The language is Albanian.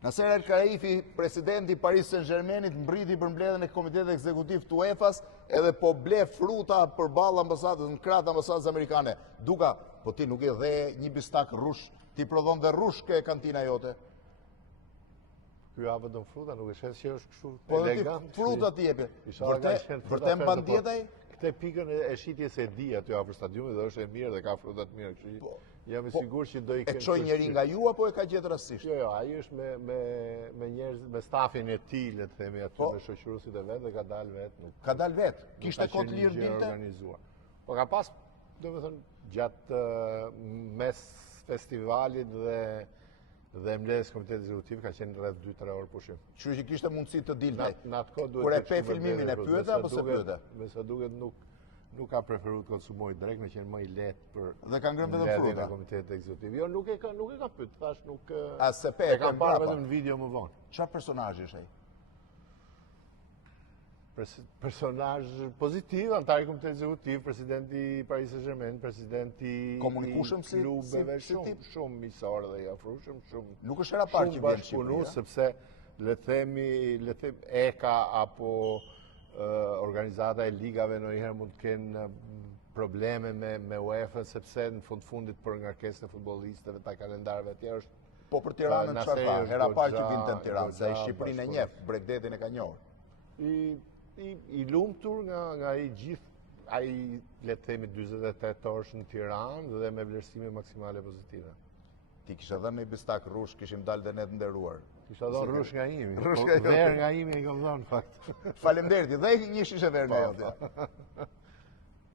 Nasser El Khelaifi, presidenti Paris Saint-Germainit, mbriti për mbledhjen e Komitetit Ekzekutiv të UEFA-s, edhe po ble fruta përballë ambasadës, në krah ambasadës amerikane. Duka, po ti nuk e dhe një bistak rush, ti prodhon dhe rush ke kantina jote. Ky hapë do fruta, nuk e shes që është kështu elegant. Po fruta ti jepi. Vërtet mban dietaj? Këtë pikën e shitjes e di aty afër stadiumit dhe është e mirë dhe ka fruta të mirë, kështu. Jam i sigurt që do i kenë. E çoj njëri nga ju apo e ka gjetur rastësisht? Jo, ai është me njerëz, me stafin e tij, le të themi aty, me shoqëruesit e vet dhe ka dalë vet. Ka dalë vet. Kishte kot lirë dilte? Po ka pas, domethënë, gjatë mes festivalit dhe mbledhjes Komitetit Ekzekutiv ka qenë rreth 2-3 orë pushim. Kështu që kishte mundësi të dilte. Në atë kohë duhet. Kur e pe filmimin e pyeta apo se pyeta? Me sa duket nuk ka preferuar të konsumoj direkt, me qenë më i lehtë për. Dhe ka ngrënë vetëm fruta. Komitetit Ekzekutiv. Jo, nuk e ka pyet, thash nuk. A se pe e kam parë vetëm në video më vonë. Çfarë personazhi është ai? Personazh pozitiv, antari i Komitetit Ekzekutiv, presidenti i Paris Saint-Germain, presidenti komunikueshëm si klubeve, shumë miqësor dhe i afrueshëm, shumë. Nuk është era parë që vjen në Shqipëri, sepse le të themi EKA apo organizata e ligave ndonjëherë mund të kenë probleme me UEFA, sepse në fundit për ngarkesën e futbollistëve, ta kalendarëve të tjerë është. Po për Tiranën çfarë tha? Hera parë që vinte në Tiranë, se ai Shqipërinë e njeh, Bregdetin e ka njohur. I lumtur nga ai gjithë ai le të themi 48 orësh në Tiranë dhe me vlerësime maksimale pozitive. Ti kisha dhënë një bistak rush, kishim dalë dhe ne të nderuar. Kisha dhënë rush nga imi. Rush nga imi. Verë nga imi e kam dhënë fakt. Faleminderit, dhe një shishe verë nga jote.